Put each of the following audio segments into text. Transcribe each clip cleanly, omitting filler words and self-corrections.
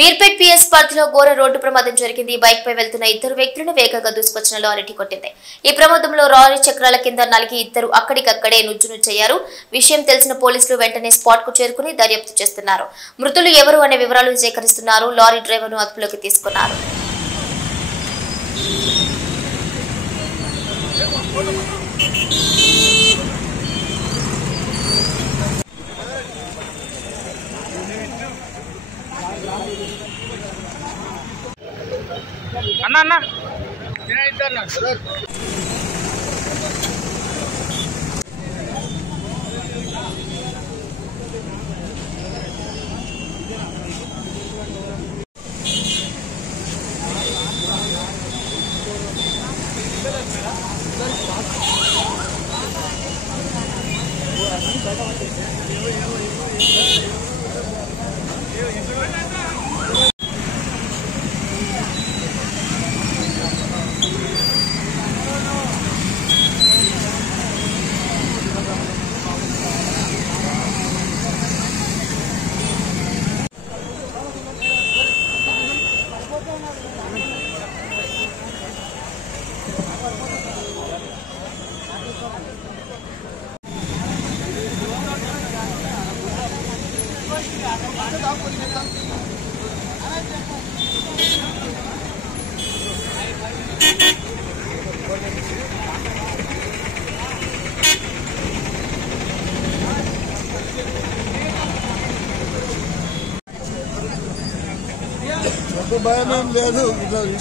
Meerpet PS పరిధిలో ఘోర road ప్రమాదం జరిగింది. బైక్ పై వెళ్తున్న ఇద్దరు వ్యక్తులను వేగంగా దూసుకొచ్చిన లారీ ఢీకొట్టింది. ఈ ప్రమాదంలో లారీ చక్రాల కింద నలిగి ఇద్దరు అక్కడికక్కడే నుజ్జునుజ్జయ్యారు. విషయం తెలిసిన పోలీసులు వెంటనే స్పాట్ కు చేరుకుని దర్యాప్తు చేస్తున్నారు. మృతులు ఎవరు అనే వివరాలు సేకరిస్తున్నారు. లారీ డ్రైవర్ ను అదుపులోకి తీసుకున్నారు. అన్న అన్న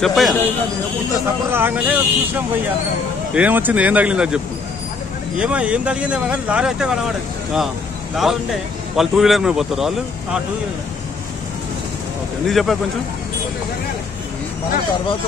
చెప్పయ్యా చూసినాం పోయి ఏమొచ్చింది, ఏం తగిలిందా చెప్పు. ఏం తగిలింది కానీ లారీ అయితే కనబడదు. లారీ ఉండే వాళ్ళు 2 వీలర్ మీద పోతారు వాళ్ళు. 2 వీలర్ ఓకే, నీకు చెప్పా కొంచెం తర్వాత